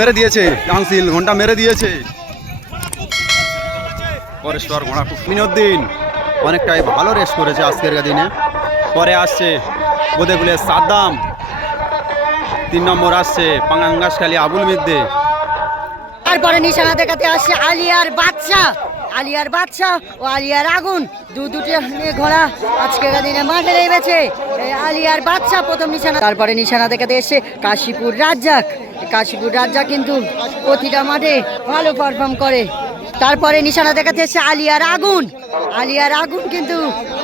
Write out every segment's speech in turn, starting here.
মেরে দিয়েছে কাউন্সিল, ঘন্টা মেরে দিয়েছে পরেশ্বর ঘোড়া কুফিনুদ্দিন অনেকটাই ভালো রেস করেছে আজকের দিনে। পরে আসছে বোদেগুলের সাদ্দাম, 3 নম্বর আসছে পাঙ্গাসখালী আবুল মিদ্দে। তারপরে নিশানা দেখাতে আসছে আলিয়ার বাদশা, আলিয়ার বাদশা ও আলিয়ার আগুন, দুটি ঘোড়া আজকের দিনে মাঠে নেমেছে। আলিয়ার বাদশা প্রথম নিশানা, তারপরে নিশানা দেখাতে এসছে কাশীপুর রাজ্জাক। কাশীপুর রাজ্জাক কিন্তু প্রতিটা মাঠে ভালো পারফর্ম করে। তারপরে নিশানা দেখাতে এসছে আলিয়ার আগুন, আলিয়ার আগুন কিন্তু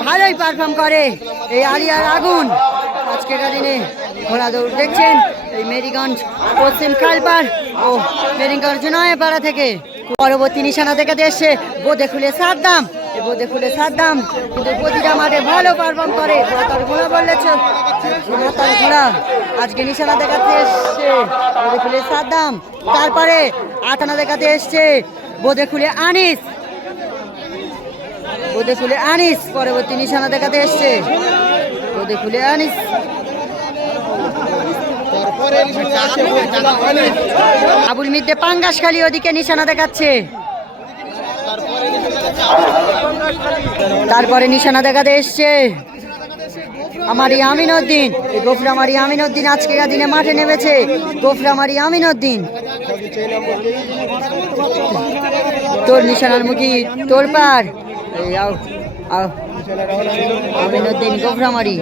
ভালোই পারফর্ম করে। এই আলিয়ার আগুন আজকের দিনে ঘোড়া দৌড় দেখছেন এই মেরিগঞ্জ পশ্চিম খালপাড় ও মেরিগঞ্জ নয়াপাড়া থেকে। পরবর্তী নিশানা দেখাতে এসছে বোদেখুলে সাদ্দাম। এই বোদেখুলে সাদ্দাম কিন্তু প্রতিটা মাঠে ভালো পারফর্ম করে। মাতার ঘোড়া বললেছ মাতার ঘোড়া আজকে নিশানা দেখাতে এসছে বোদেখুলে সাদ্দাম। তারপরে আটানা দেখাতে এসছে বোদেখুলে আনিস, বোদেখুলে আনিস পরবর্তী নিশানা দেখাতে এসছে বোদেখুলে আনিস। আবুল মিদ্দে পাঙ্গাসখালী ওদিকে নিশানা দেখাচ্ছে। তারপরে নিশানা দেখাতে এসছে আমারি আমিনউদ্দিন। এই গোফরামারি আমিনউদ্দিন আজকে দিনে মাঠে নেমেছে। গোফরামারি আমিনউদ্দিন তোর নিশানার মুখী তোর পার আমিনউদ্দিন গোফরামারি।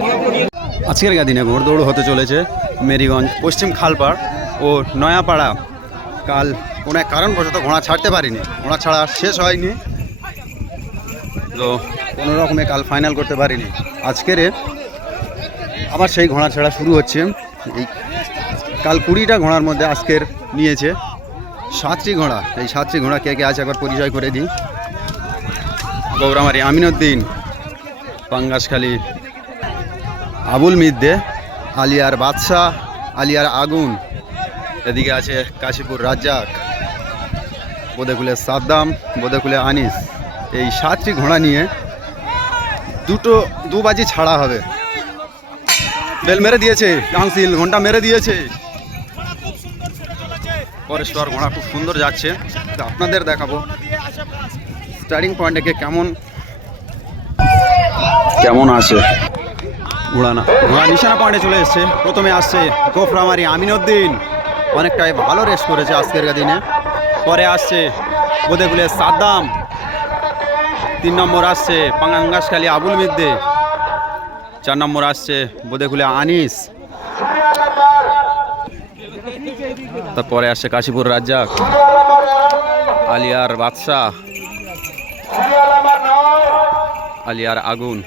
আজকের দিনে ঘোড়দৌড় হতে চলেছে মেরিগঞ্জ পশ্চিম খালপাড় ও নয়াপাড়া। কাল কোনো এক কারণবশত ঘোড়া ছাড়তে পারিনি, ঘোড়া ছাড়া শেষ হয়নি, তো কোনো রকমে কাল ফাইনাল করতে পারিনি। আজকের আবার সেই ঘোড়া ছাড়া শুরু হচ্ছে। এই কাল 20টা ঘোড়ার মধ্যে আজকের নিয়েছে 7টি ঘোড়া। এই 7টি ঘোড়া কে কে আছে একবার পরিচয় করে দিই। গৌরামারি আমিনউদ্দিন, পাঙ্গাসখালী আবুল মিদ্দে, আলিয়ার বাদশা, আলিয়ার আগুন, এদিকে আছে কাশীপুর রাজ্জাক, বোদেখুলের সাদ্দাম, বোদেখুলে আনিস। এই 7টি ঘোড়া নিয়ে দু বাজি ছাড়া হবে। বেল মেরে দিয়েছে কাউন্সিল, ঘন্টা মেরে দিয়েছে পরেশ্বর ঘোড়া খুব সুন্দর যাচ্ছে। আপনাদের দেখাবো স্টার্টিং পয়েন্টে কেমন আছে ঘোড়া নিশানা পয়েন্টে চলে এসছে। প্রথমে আসছে গোফরামারি আমিনউদ্দিন, অনেকটাই ভালো রেস করেছে আজকের দিনে। পরে আসছে বোদেগুলের সাদ্দাম, 3 নম্বর আসছে পাঙ্গাসখালী আবুল মিদ্দে, 4 নম্বর আসছে বোদেগুলে আনিস, তারপরে আসছে কাশীপুর রাজ্জাক, আলিয়ার বাদশা, আলিয়ার আগুন।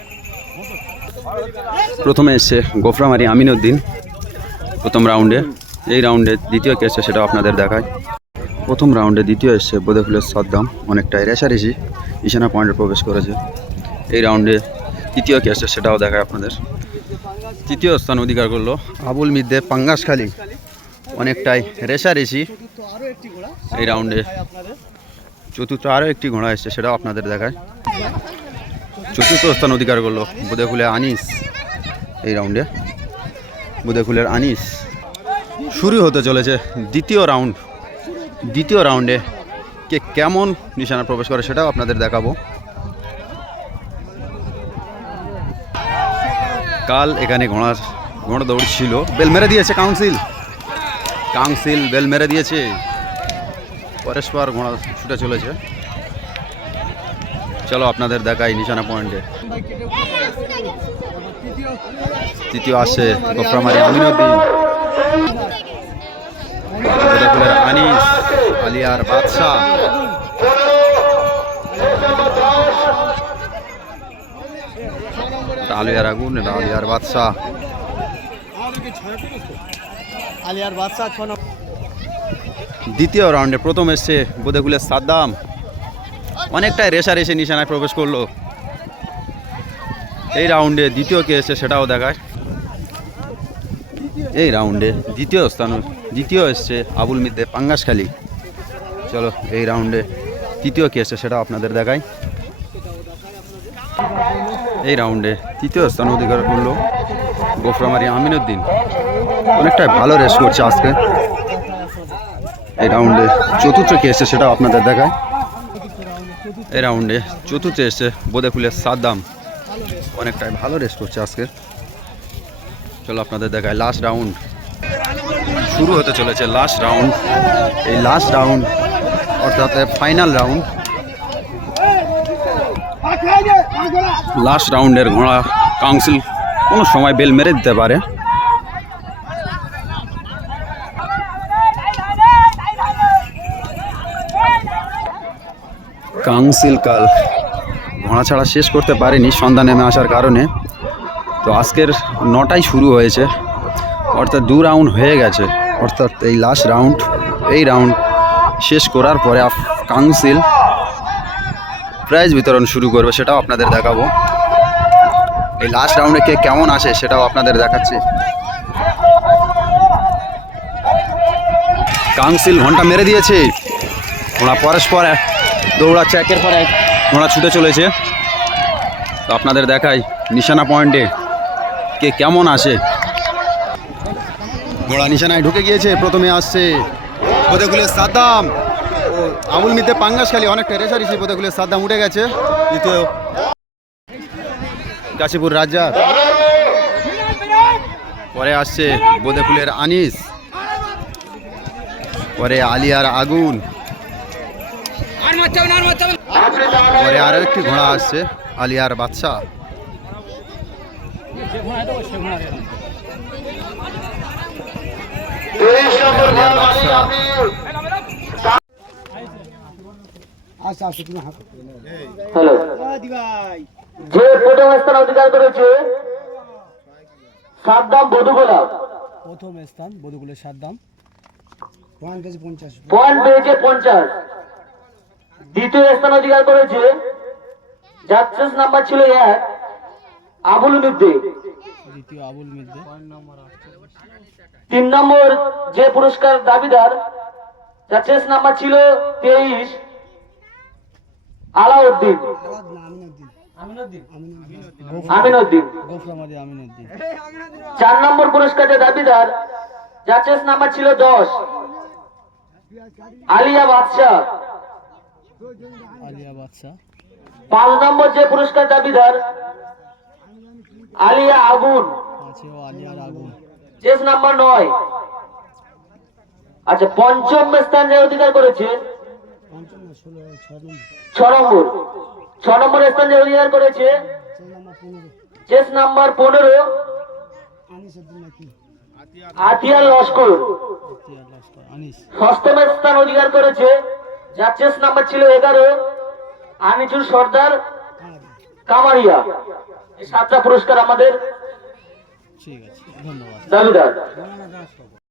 প্রথমে এসছে গোফরামারি আমিনউদ্দিন প্রথম রাউন্ডে। এই রাউন্ডে দ্বিতীয় কে এসছে সেটাও আপনাদের দেখায়। প্রথম রাউন্ডে দ্বিতীয় এসছে বোদেখুলের সাদ্দাম, অনেকটাই রেশারেশি নিশানা পয়েন্টে প্রবেশ করেছে। এই রাউন্ডে তৃতীয় কে এসছে সেটাও দেখায় আপনাদের। তৃতীয় স্থান অধিকার করলো আবুল মিদ্দে পাঙ্গাসখালী, অনেকটাই রেশারেশি এই রাউন্ডে। চতুর্থ আরও একটি ঘোড়া এসছে সেটাও আপনাদের দেখায়। চতুর্থ স্থান অধিকার করলো বোদেখুলে আনিস এই রাউন্ডে, বোদেখুলের আনিস। শুরু হতে চলেছে দ্বিতীয় রাউন্ড। দ্বিতীয় রাউন্ডে কে কেমন নিশানা প্রবেশ করে সেটাও আপনাদের দেখাবো। কাল এখানে ঘোড়া দৌড় ছিল। বেল মেরে দিয়েছে কাউন্সিল বেল মেরে দিয়েছে। পরেশ্বর ঘোড়া ছুটে চলেছে। চলো আপনাদের দেখাই নিশানা পয়েন্টে। তৃতীয় আসে গোফরামারি আমিনউদ্দিন, বোদেখুলের আনিস, আলিয়ার বাদশা, আলিয়ার আগুন, আলিয়ার বাদশা, দ্বিতীয় রাউন্ডে প্রথম এসছে বোদেখুলের সাদ্দাম, অনেকটাই রেশারেশি নিশানায় প্রবেশ করলো। এই রাউন্ডে দ্বিতীয় কে এসছে সেটাও দেখায়। এই রাউন্ডে দ্বিতীয় এসছে আবুল মিদ্দে পাঙ্গাসখালী। চলো এই রাউন্ডে তৃতীয় কে এসছে সেটাও আপনাদের দেখায়। এই রাউন্ডে তৃতীয় স্থান অধিকার করলো গোফরামারি আমিনউদ্দিন, অনেকটাই ভালো রেস করছে আজকে। এই রাউন্ডে চতুর্থ কে এসছে সেটাও আপনাদের দেখায়। এই রাউন্ডে চতুর্থে এসছে বোদেফুলের সাদ্দাম, অনেকটাই ভালো রেস করছে আজকে। চলো আপনাদের দেখায় লাস্ট রাউন্ড শুরু হতে চলেছে। লাস্ট রাউন্ড, এই লাস্ট রাউন্ড অর্থাৎ ফাইনাল রাউন্ড। লাস্ট রাউন্ডের ঘোড়া কাউন্সিল কোনো সময় বেল মেরে দিতে পারে। কাউন্সিল কাল ঘোড়া ছাড়া শেষ করতে পারেনি সন্ধ্যা নেমে আসার কারণে। তো আজকের 9টায় শুরু হয়েছে, অর্থাৎ 2 রাউন্ড হয়ে গেছে। অর্থাৎ এই লাস্ট রাউন্ড, এই রাউন্ড শেষ করার পরে কাউন্সিল প্রাইজ বিতরণ শুরু করবে, সেটাও আপনাদের দেখাবো। এই লাস্ট রাউন্ডে কে কেমন আসে সেটাও আপনাদের দেখাচ্ছি। কাউন্সিল ঘন্টা মেরে দিয়েছে, ঘোড়া পরস্পর দৌড়াচ্ছে, একের পর এক ঘোড়া ছুটে চলেছে। তো আপনাদের দেখাই নিশানা পয়েন্টে কে কেমন আসে। ঘোড়া নিশানায় ঢুকে গিয়েছে, প্রথমে আসছে বোদেফুলের সাদ্দাম ও আমুল মিতে পাঙ্গাসখালী, অনেকটা রেসারেসি। বোদেফুলের সাদ্দাম উঠে গেছে। দ্বিতীয় কাশীপুর রাজ্জাক, পরে আসছে বোদেফুলের আনিস, পরে আলিয়ার আগুন, পরে আরো একটি ঘোড়া আসছে আলিয়ার বাদশা। হ্যালো, যে প্রথম স্থান অধিকার করেছে সাদ্দাম বধুগোলা, প্রথম স্থান বধুগুলের সাদ্দাম, পয়েন্ট পেয়েছে 50। দ্বিতীয় স্থান অধিকার করেছে, যার চেস নাম্বার ছিল 1, আবুল মিদ্দে। দ্বিতীয় আবুল মিদ্দে। 3 নম্বর যে পুরস্কার দাবিদার, যার চেস নাম্বার ছিল 23, আলাউদ্দিন আমিনুদ্দিন। গোফরামাদি আমিনুদ্দিন। 4 নম্বর পুরস্কার যে দাবিদার, যার চেস নাম্বার ছিল 10, আলিয়া বাদশা। আলিয়া বাদশা। 5 নম্বর যে পুরস্কার দাবিদার, আলিয়া আগুন, পাঁচেও আলিয়ার আগুন। Chess number 9। আচ্ছা, পঞ্চম স্থান যে অধিকার করেছে 6 নম্বর, 6 নম্বর স্থান যে অধিকার করেছে চেস নাম্বার 15, আতিয়ার লস্কর। আনিস। ষষ্ঠম স্থান অধিকার করেছে, যার চেস নাম্বার ছিল 11, আনিসুর সর্দার কামারিয়া। এই 7টা পুরস্কার আমাদের ঠিক আছে, ধন্যবাদ। দাবিদার।